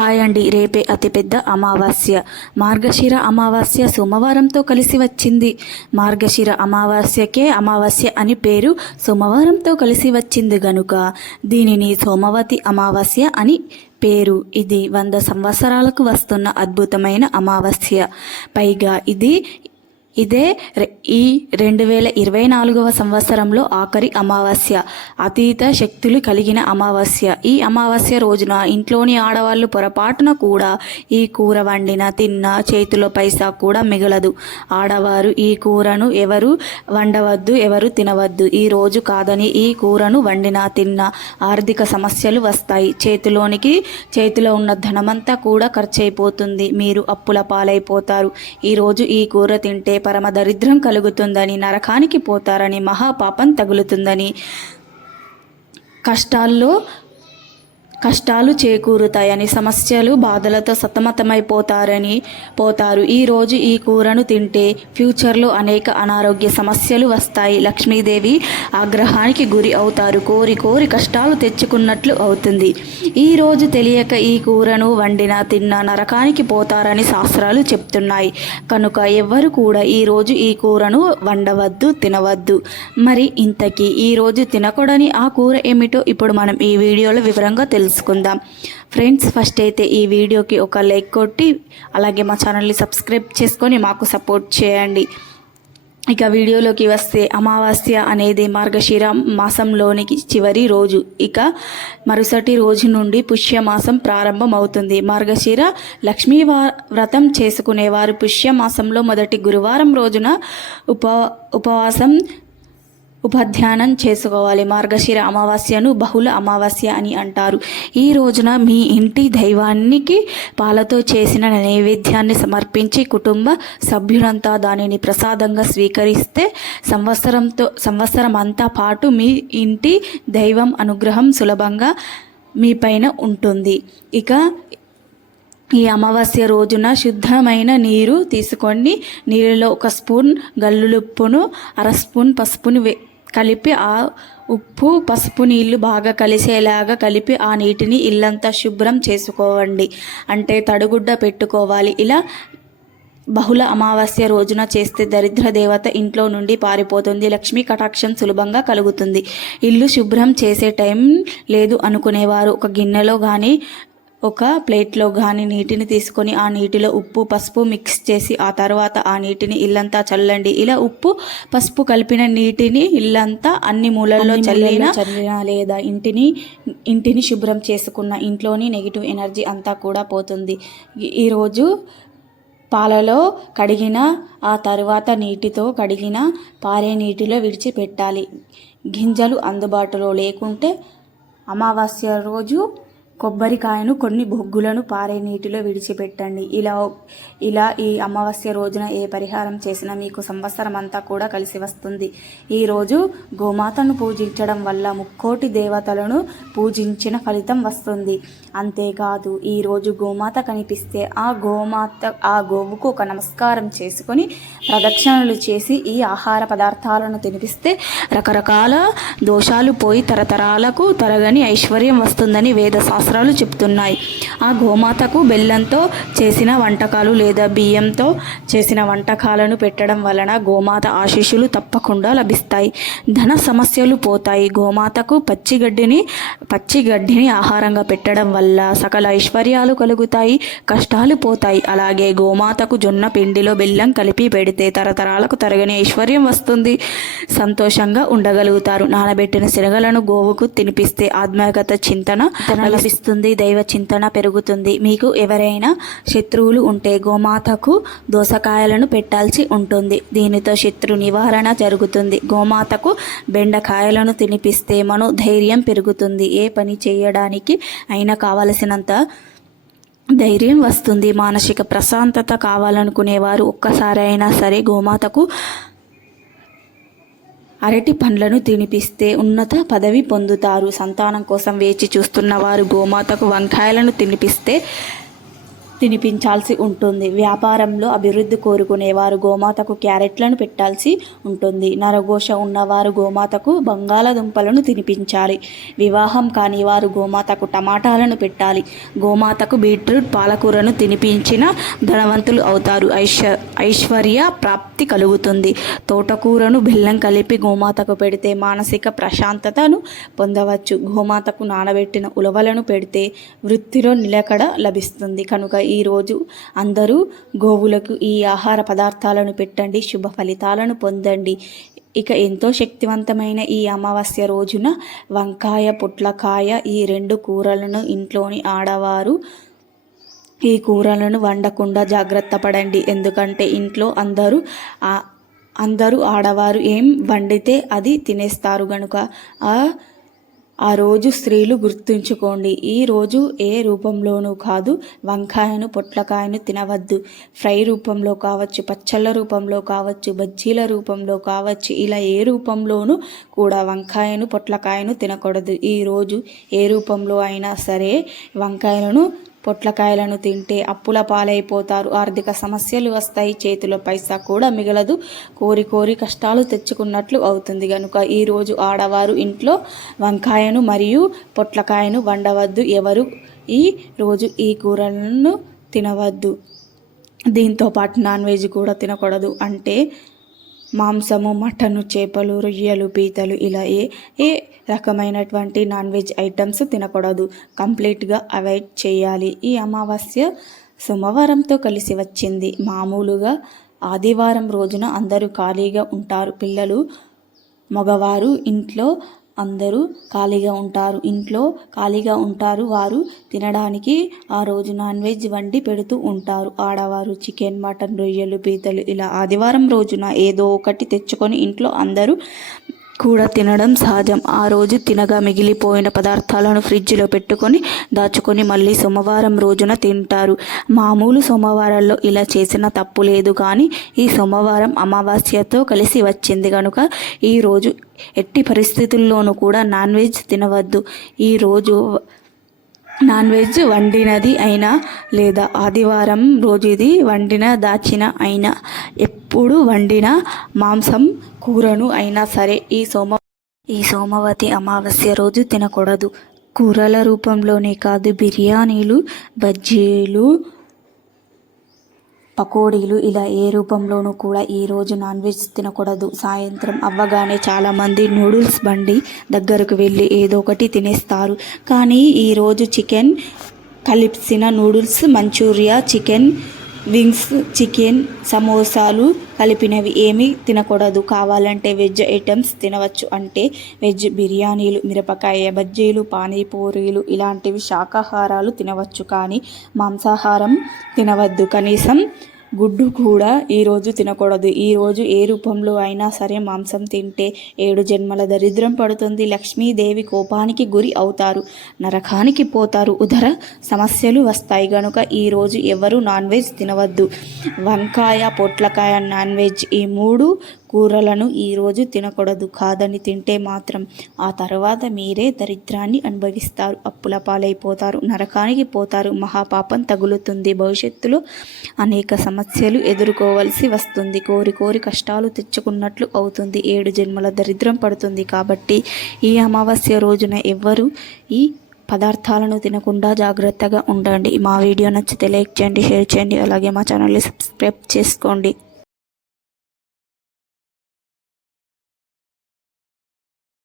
Hi అండి రేపే అతిపెద్ద అమావాస్య. మార్గశిర అమావాస్య సోమవారంతో కలిసి వచ్చింది. మార్గశిర అమావాస్యకే అమావాస్య అని పేరు సోమవారంతో కలిసి వచ్చింది గనుక. దీనిని సోమవతి అమావాస్య అని పేరు. ఇది వంద సంవత్సరాలకు వస్తున్న అద్భుతమైన అమావాస్య. పైగా ఇది ఇదే రె- ఈ రెండు వేల ఇరవై నాలుగవ సంవత్సరంలో ఆఖరి అమావాస్య. అతీత శక్తులు కలిగిన అమావాస్య. ఈ అమావాస్య రోజున ఇంట్లోని ఆడవాళ్ళు పొరపాటున కూడా ఈ కూర వండిన తిన్న చేతిలో పైసా కూడా మిగలదు. ఆడవారు ఈ కూరను ఎవరు వండవద్దు ఎవరు తినవద్దు. ఈ రోజు కాదని ఈ కూరను వండినా తిన్న ఆర్థిక సమస్యలు వస్తాయి. చేతిలోనికి చేతిలో ఉన్న ధనమంతా కూడా ఖర్చు అయిపోతుంది మీరు అప్పుల పాలైపోతారు. ఈరోజు ఈ కూర తింటే పరమ దరిద్రం కలుగుతుందని నరకానికి పోతారని మహాపాపం తగులుతుందని. కష్టాల్లో కష్టాలు చేకూరుతాయని సమస్యలు బాధలతో సతమతమైపోతారని పోతారు. ఈరోజు ఈ కూరను తింటే ఫ్యూచర్లో అనేక అనారోగ్య సమస్యలు వస్తాయి. లక్ష్మీదేవి ఆగ్రహానికి గురి అవుతారు. కోరి కోరి కష్టాలు తెచ్చుకున్నట్లు అవుతుంది. ఈరోజు తెలియక ఈ కూరను వండిన తిన్న నరకానికి పోతారని శాస్త్రాలు చెప్తున్నాయి. కనుక ఎవ్వరు కూడా ఈరోజు ఈ కూరను వండవద్దు తినవద్దు. మరి ఇంతకీ ఈరోజు తినకూడని ఆ కూర ఏమిటో ఇప్పుడు మనం ఈ వీడియోలో వివరంగా తెలుసు తెలుసుకుందాం. ఫ్రెండ్స్ ఫస్ట్ అయితే ఈ వీడియోకి ఒక లైక్ కొట్టి అలాగే మా ఛానల్ని సబ్స్క్రైబ్ చేసుకొని మాకు సపోర్ట్ చేయండి. ఇక వీడియోలోకి వస్తే అమావాస్య అనేది మార్గశిర మాసంలోనికి చివరి రోజు. ఇక మరుసటి రోజు నుండి పుష్యమాసం ప్రారంభం అవుతుంది మార్గశిర లక్ష్మీ వ్రతం చేసుకునేవారు. పుష్యమాసంలో మొదటి గురువారం రోజున ఉప ఉపవాసం ఉపధ్యానం చేసుకోవాలి. మార్గశిర అమావాస్యను బహుళ అమావాస్య అని అంటారు. ఈ రోజున మీ ఇంటి దైవానికి పాలతో చేసిన నైవేద్యాన్ని సమర్పించి కుటుంబ సభ్యులంతా దానిని ప్రసాదంగా స్వీకరిస్తే సంవత్సరంతో సంవత్సరం అంతా పాటు మీ ఇంటి దైవం అనుగ్రహం సులభంగా మీ పైన ఉంటుంది. ఇక ఈ అమావాస్య రోజున శుద్ధమైన నీరు తీసుకొని నీళ్ళలో ఒక స్పూన్ గల్లులుప్పును అర స్పూన్ పసుపుని వే కలిపి ఆ ఉప్పు పసుపు నీళ్ళు బాగా కలిసేలాగా కలిపి ఆ నీటిని ఇల్లంతా శుభ్రం చేసుకోవండి. అంటే తడుగుడ్డ పెట్టుకోవాలి. ఇలా బహుళ అమావాస్య రోజున చేస్తే దరిద్ర దేవత ఇంట్లో నుండి పారిపోతుంది. లక్ష్మీ కటాక్షం సులభంగా కలుగుతుంది. ఇల్లు శుభ్రం చేసే టైం లేదు అనుకునేవారు. ఒక గిన్నెలో కానీ ఒక ప్లేట్లో కానీ నీటిని తీసుకొని ఆ నీటిలో ఉప్పు పసుపు మిక్స్ చేసి ఆ తర్వాత ఆ నీటిని ఇల్లంతా చల్లండి. ఇలా ఉప్పు పసుపు కలిపిన నీటిని ఇల్లంతా అన్ని మూలల్లో చల్లిన చల్లిన లేదా ఇంటిని ఇంటిని శుభ్రం చేసుకున్న ఇంట్లోని నెగిటివ్ ఎనర్జీ అంతా కూడా పోతుంది. ఈరోజు పాలలో కడిగిన ఆ తరువాత నీటితో కడిగిన పారే నీటిలో విడిచిపెట్టాలి. గింజలు అందుబాటులో లేకుంటే అమావాస్య రోజు కొబ్బరికాయను కొన్ని బొగ్గులను పారే నీటిలో విడిచిపెట్టండి. ఇలా ఇలా ఈ అమావాస్య రోజున ఏ పరిహారం చేసినా మీకు సంవత్సరం అంతా కూడా కలిసి వస్తుంది. ఈరోజు గోమాతను పూజించడం వల్ల ముక్కోటి దేవతలను పూజించిన ఫలితం వస్తుంది. అంతేకాదు ఈరోజు గోమాత కనిపిస్తే ఆ గోమాత ఆ గోవుకు ఒక నమస్కారం చేసుకొని ప్రదక్షిణలు చేసి ఈ ఆహార పదార్థాలను తినిపిస్తే రకరకాల దోషాలు పోయి తరతరాలకు తరగని ఐశ్వర్యం వస్తుందని వేద శాస్త్రాలు చెప్తున్నాయి. ఆ గోమాతకు బెల్లంతో చేసిన వంటకాలు లేదా బియ్యంతో చేసిన వంటకాలను పెట్టడం వలన గోమాత ఆశీస్సులు తప్పకుండా లభిస్తాయి. ధన సమస్యలు పోతాయి. గోమాతకు పచ్చి గడ్డిని పచ్చి గడ్డిని ఆహారంగా పెట్టడం వల్ల సకల ఐశ్వర్యాలు కలుగుతాయి కష్టాలు పోతాయి. అలాగే గోమాతకు జొన్న పిండిలో బెల్లం కలిపి పెడితే తరతరాలకు తరగని ఐశ్వర్యం వస్తుంది. సంతోషంగా ఉండగలుగుతారు. నానబెట్టిన శనగలను గోవుకు తినిపిస్తే ఆత్మగత చింతన లభిస్తుంది వస్తుంది దైవ చింతన పెరుగుతుంది. మీకు ఎవరైనా శత్రువులు ఉంటే గోమాతకు దోసకాయలను పెట్టాల్సి ఉంటుంది. దీనితో శత్రు నివారణ జరుగుతుంది. గోమాతకు బెండకాయలను తినిపిస్తే మనోధైర్యం పెరుగుతుంది. ఏ పని చేయడానికి అయినా కావలసినంత ధైర్యం వస్తుంది. మానసిక ప్రశాంతత కావాలనుకునేవారు ఒక్కసారైనా సరే గోమాతకు అరటి పండ్లను తినిపిస్తే ఉన్నత పదవి పొందుతారు. సంతానం కోసం వేచి చూస్తున్న వారు గోమాతకు వంకాయలను తినిపిస్తే తినిపించాల్సి ఉంటుంది. వ్యాపారంలో అభివృద్ధి కోరుకునేవారు గోమాతకు క్యారెట్లను పెట్టాల్సి ఉంటుంది. నరఘోష ఉన్నవారు గోమాతకు బంగాళదుంపలను తినిపించాలి. వివాహం కాని వారు గోమాతకు టమాటాలను పెట్టాలి. గోమాతకు బీట్రూట్ పాలకూరను తినిపించిన ధనవంతులు అవుతారు. ఐశ్వ ఐశ్వర్య ప్రాప్తి కలుగుతుంది. తోటకూరను బెల్లం కలిపి గోమాతకు పెడితే మానసిక ప్రశాంతతను పొందవచ్చు. గోమాతకు నానబెట్టిన ఉలవలను పెడితే వృత్తిలో నిలకడ లభిస్తుంది. కనుక ఈరోజు అందరూ గోవులకు ఈ ఆహార పదార్థాలను పెట్టండి శుభ ఫలితాలను పొందండి. ఇక ఎంతో శక్తివంతమైన ఈ అమావాస్య రోజున వంకాయ పొట్లకాయ ఈ రెండు కూరలను ఇంట్లోని ఆడవారు ఈ కూరలను వండకుండా జాగ్రత్త పడండి. ఎందుకంటే ఇంట్లో అందరూ అందరూ ఆడవారు ఏం వండితే అది తినేస్తారు గనుక. ఆ ఆ రోజు స్త్రీలు గుర్తుంచుకోండి. ఈ రోజు ఏ రూపంలోనూ కాదు వంకాయను పొట్లకాయను తినవద్దు. ఫ్రై రూపంలో కావచ్చు పచ్చళ్ళ రూపంలో కావచ్చు బజ్జీల రూపంలో కావచ్చు ఇలా ఏ రూపంలోనూ కూడా వంకాయను పొట్లకాయను తినకూడదు. ఈ రోజు ఏ రూపంలో అయినా సరే వంకాయలను పొట్లకాయలను తింటే అప్పుల పాలైపోతారు. ఆర్థిక సమస్యలు వస్తాయి. చేతిలో పైసా కూడా మిగలదు. కోరి కోరి కష్టాలు తెచ్చుకున్నట్లు అవుతుంది కనుక ఈరోజు ఆడవారు ఇంట్లో వంకాయను మరియు పొట్లకాయను వండవద్దు. ఎవరు ఈ రోజు ఈ కూరలను తినవద్దు. దీంతో పాటు నాన్ వెజ్ కూడా తినకూడదు. అంటే మాంసము మటను చేపలు రొయ్యలు పీతలు ఇలా ఏ ఏ రకమైనటువంటి నాన్ వెజ్ ఐటమ్స్ తినకూడదు కంప్లీట్గా అవాయిడ్ చేయాలి. ఈ అమావాస్య సోమవారంతో కలిసి వచ్చింది. మామూలుగా ఆదివారం రోజున అందరూ ఖాళీగా ఉంటారు. పిల్లలు మగవారు ఇంట్లో అందరూ ఖాళీగా ఉంటారు. ఇంట్లో ఖాళీగా ఉంటారు. వారు తినడానికి ఆ రోజు నాన్ వెజ్ వండి పెడుతూ ఉంటారు. ఆడవారు చికెన్ మటన్ రొయ్యలు పీతలు ఇలా ఆదివారం రోజున ఏదో ఒకటి తెచ్చుకొని ఇంట్లో అందరూ కూడా తినడం సహజం. ఆ రోజు తినగా మిగిలిపోయిన పదార్థాలను ఫ్రిడ్జ్లో పెట్టుకొని దాచుకొని మళ్ళీ సోమవారం రోజున తింటారు. మామూలు సోమవారాల్లో ఇలా చేసిన తప్పు లేదు కానీ ఈ సోమవారం అమావాస్యతో కలిసి వచ్చింది కనుక ఈరోజు ఎట్టి పరిస్థితుల్లోనూ కూడా నాన్ వెజ్ తినవద్దు. ఈరోజు నాన్ వెజ్ వండినది అయినా లేదా ఆదివారం రోజు ఇది వండిన దాచిన అయినా ఎప్పుడు వండిన మాంసం కూరను అయినా సరే ఈ సోమ ఈ సోమవతి అమావాస్య రోజు తినకూడదు. కూరల రూపంలోనే కాదు బిర్యానీలు బజ్జీలు పకోడీలు ఇలా ఏ రూపంలోనూ కూడా ఈరోజు నాన్ వెజ్ తినకూడదు. సాయంత్రం అవ్వగానే చాలామంది నూడిల్స్ బండి దగ్గరకు వెళ్ళి ఏదో ఒకటి తినేస్తారు. కానీ ఈరోజు చికెన్ కలిపిన noodles manchuria chicken wings chicken సమోసాలు కలిపినవి ఏమీ తినకూడదు. కావాలంటే వెజ్ ఐటమ్స్ తినవచ్చు. అంటే వెజ్ బిర్యానీలు మిరపకాయ బజ్జీలు పానీపూరీలు ఇలాంటివి శాకాహారాలు తినవచ్చు. కానీ మాంసాహారం తినవద్దు. కనీసం గుడ్డు కూడా ఈరోజు తినకూడదు. ఈరోజు ఏ రూపంలో అయినా సరే మాంసం తింటే ఏడు జన్మల దరిద్రం పడుతుంది. లక్ష్మీదేవి కోపానికి గురి అవుతారు. నరకానికి పోతారు. ఉదర సమస్యలు వస్తాయి. గనుక ఈరోజు ఎవరు నాన్ వెజ్ తినవద్దు. వంకాయ పొట్లకాయ నాన్ వెజ్ ఈ మూడు కూరలను ఈరోజు తినకూడదు. కాదని తింటే మాత్రం ఆ తర్వాత మీరే దరిద్రాన్ని అనుభవిస్తారు. అప్పుల పాలైపోతారు. నరకానికి పోతారు. మహాపాపం తగులుతుంది. భవిష్యత్తులో అనేక సమస్యలు ఎదుర్కోవలసి వస్తుంది. కోరి కోరి కష్టాలు తెచ్చుకున్నట్లు అవుతుంది. ఏడు జన్మల దరిద్రం పడుతుంది. కాబట్టి ఈ అమావాస్య రోజున ఎవ్వరు ఈ పదార్థాలను తినకుండా జాగ్రత్తగా ఉండండి. మా వీడియో నచ్చితే లైక్ చేయండి షేర్ చేయండి అలాగే మా ఛానల్ని సబ్స్క్రైబ్ చేసుకోండి.